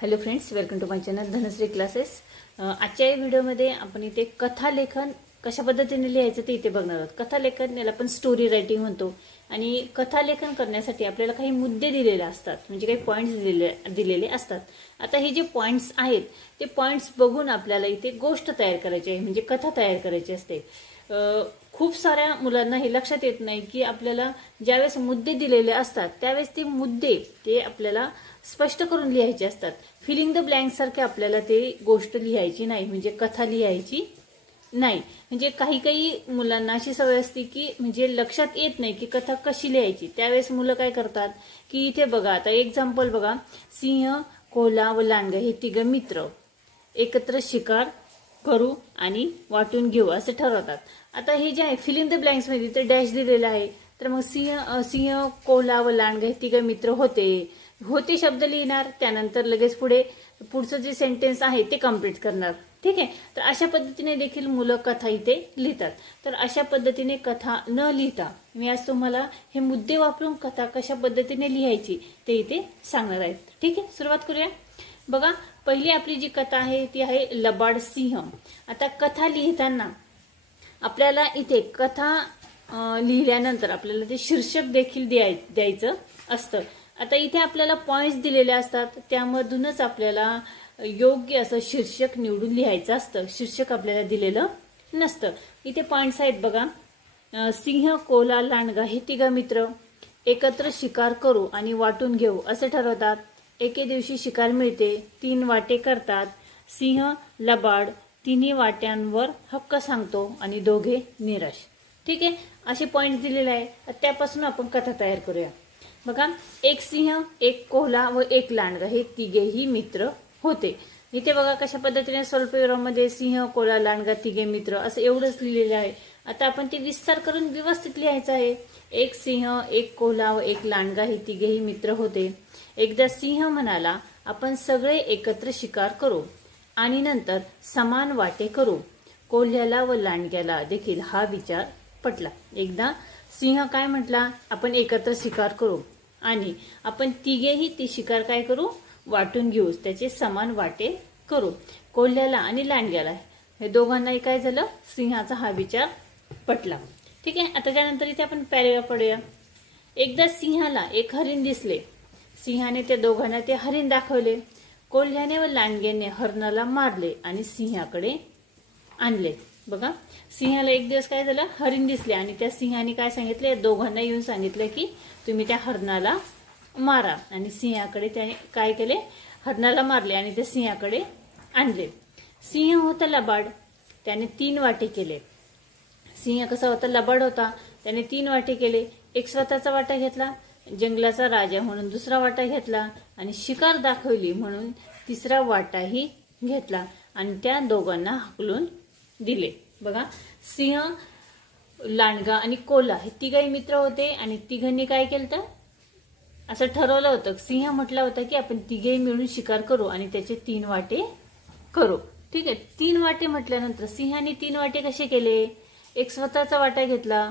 Hello friends, welcome to my channel Dhanashree classes. आजच्या या व्हिडिओमध्ये आपण इथे कथा लेखन कशा पद्धतीने लिहायचं ते इथे बघणार आहोत। कथा लेखन याला आपण स्टोरी रायटिंग म्हणतो आणि कथा लेखन करण्यासाठी आपल्याला काही मुद्दे दिलेले असतात, म्हणजे काही पॉइंट्स दिलेले असतात। आता हे जे पॉइंट्स आहेत ते पॉइंट्स बघून आपल्याला इथे गोष्ट तयार करायची आहे, म्हणजे कथा तयार करायची असते। खूप साऱ्या मुलांना हे लक्षात येत नाही की आपल्याला ज्यावेळेस मुद्दे दिलेले असतात त्यावेळेस ते मुद्दे ते आपल्याला स्पष्ट करून लिहायचे असतात। फिलिंग द ब्लँक सारखे आपल्याला ते गोष्ट लिहायची नाही, म्हणजे कथा लिहायची नाही। म्हणजे काही काही मुलांना अशी सवय असते की म्हणजे लक्षात येत नाही की कथा कशी लिहायची। त्यावेळेस मुलं काय करतात की इथे बघा, आता एक्झाम्पल बघा, सिंह, कोल्हा व लांडगा हे तिघ मित्र एकत्र शिकार करू आणि वाटून घेऊ असे ठरवतात। आता हे जे आहे फिलिंग द ब्लँक्स मध्ये ते डॅश दिलेलं आहे, तर मग सिंह, कोल्हा व लांडगा हे तिघ मित्र होते शब्द लिहिणार, त्यानंतर लगेच पुढचं जे सेंटेन्स आहे ते कंप्लीट करणार। ठीक आहे, तर अशा पद्धतीने देखील मुलं कथा इथे लिहितात। तर अशा पद्धतीने कथा न लिहिता मी आज तुम्हाला हे मुद्दे वापरून कथा कशा पद्धतीने लिहायची ते इथे सांगणार आहे। ठीक आहे, सुरुवात करूया। बघा, पहिली आपली जी कथा आहे ती आहे लबाड सिंह। आता कथा लिहिताना आपल्याला इथे कथा लिहिल्यानंतर आपल्याला ते शीर्षक देखील द्यायचं असतं। आता इथे आपल्याला पॉइंट्स दिलेले असतात, त्यामधूनच आपल्याला योग्य असं शीर्षक निवडून लिहायचं असतं। शीर्षक आपल्याला दिलेलं नसतं। इथे पॉइंट्स आहेत बघा, सिंह, कोल्हा, लांडगा हे तिघ मित्र एकत्र शिकार करू आणि वाटून घेऊ असे ठरवतात। एके दिवशी शिकार मिळते, 3 वाटे करतात। सिंह लबाड तिन्ही वाट्यांवर हक्क सांगतो आणि दोघे निराश। ठीक आहे, असे पॉइंट्स दिलेले आहे, त्यापासून आपण कथा तयार करूया। बघा, एक सिंह, एक कोल्हा व एक लांडगा हे तिघेही मित्र होते। इथे बघा कशा पद्धतीने स्वल्पविरामध्ये सिंह, कोल्हा, लांडगा तिघे मित्र असं एवढंच लिहिलेलं आहे। आता आपण ते विस्तार करून व्यवस्थित लिहायचं आहे। एक सिंह, एक कोल्हा व एक लांडगा हे तिघेही मित्र होते। एकदा सिंह म्हणाला, आपण सगळे एकत्र शिकार करू आणि नंतर समान वाटे करू। कोल्ह्याला व लांडग्याला देखील हा विचार पटला। एकदा सिंह काय म्हटला, आपण एकत्र शिकार करू आणि आपण तिघेही ती शिकार काय करू, वाटून घेऊ, त्याचे समान वाटे करू। कोल्ह्याला आणि लांडग्याला हे दोघांनाही काय झालं, सिंहाचा हा विचार पटला। ठीक आहे, आता त्यानंतर इथे आपण पॅरेग्राफ पढूया। एकदा सिंहाला एक हरिण दिसले। सिंहाने त्या दोघांना ते हरिण दाखवले। कोल्ह्याने व लांडग्याने हरणाला मारले आणि सिंहाकडे आणले। बघा, सिंहाला एक दिवस काय झालं, हरिण दिसले आणि त्या सिंहाने काय सांगितले, दोघांना येऊन सांगितलं की तुम्ही त्या हरणाला मारा, आणि सिंहाकडे त्याने काय केले, हरणाला मारले आणि त्या सिंहाकडे आणले। सिंह होता लबाड, त्याने 3 वाटे केले। सिंह कसा होता, लबाड होता, त्याने 3 वाटे केले। एक स्वतःचा वाटा घेतला, जंगलाचा राजा म्हणून दुसरा वाटा घेतला आणि शिकार दाखवली म्हणून तिसरा वाटाही घेतला आणि त्या दोघांना हाकलून दिले। बघा, सिंह, लांडगा आणि कोल्हा हे तिघही मित्र होते आणि तिघांनी काय केलं, असं ठरवलं होतं। सिंह म्हटलं होतं की आपण तिघेही मिळून शिकार करू आणि त्याचे 3 वाटे करू। ठीक आहे, 3 वाटे म्हटल्यानंतर सिंहाने 3 वाटे कसे केले, एक स्वतःचा वाटा घेतला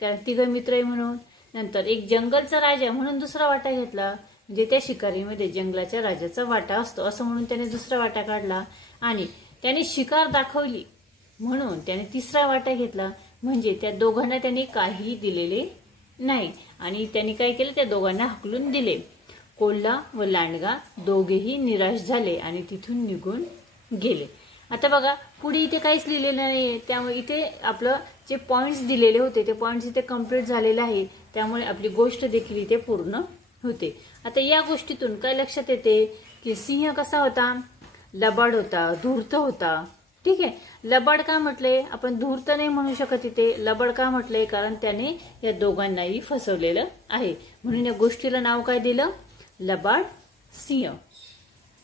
कारण तिघ मित्र आहे म्हणून, नंतर एक जंगलचा राजा म्हणून दुसरा वाटा घेतला, म्हणजे त्या शिकारीमध्ये जंगलाच्या राजाचा वाटा असतो असं म्हणून त्याने दुसरा वाटा काढला, आणि त्याने शिकार दाखवली म्हणून त्याने तिसरा वाटा घेतला, म्हणजे त्या दोघांना त्याने काही दिलेले नाही आणि त्यांनी काय केलं, त्या दोघांना हाकलून दिले। कोल्हा व लांडगा दोघेही निराश झाले आणि तिथून निघून गेले। आता बघा, पुढे इथे काहीच लिहिलेलं नाहीये, त्यामुळे इथे आपलं जे पॉइंट्स दिलेले होते ते पॉइंट्स इथे कंप्लीट झालेले आहे, त्यामुळे आपली गोष्ट देखील इथे पूर्ण होते। आता या गोष्टीतून काय लक्षात येते की सिंह कसा होता, लबाड होता, धूर्त होता। ठीक आहे, लबाड का म्हटले, आपण धूर्त नाही म्हणू शकत, इथे लबाड का म्हटले कारण त्याने या दोघांनाही फसवलेलं आहे, म्हणून या गोष्टीला नाव काय दिलं, लबाड सिंह।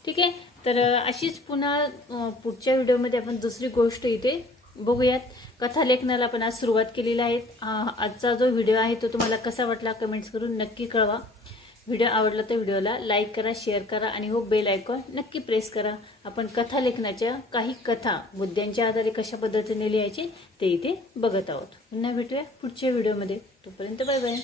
ठीक आहे, तर अशीच पुन्हा पुढच्या व्हिडिओमध्ये आपण दुसरी गोष्ट इथे बघूयात। कथा लेखनाला आपण आज सुरुवात केलेली आहे। आजचा जो व्हिडिओ आहे तो तुम्हाला कसा वाटला कमेंट्स करून नक्की कळवा। व्हिडिओ आवडला तर व्हिडिओला लाईक करा, शेअर करा आणि हो बेल आयकॉन नक्की प्रेस करा। आपण कथा लेखनाच्या काही कथा मुद्द्यांच्या आधारे कशा पद्धतीने लिहायचे ते इथे बघत आहोत। पुन्हा भेटूया पुढच्या व्हिडिओमध्ये, तोपर्यंत बाय बाय।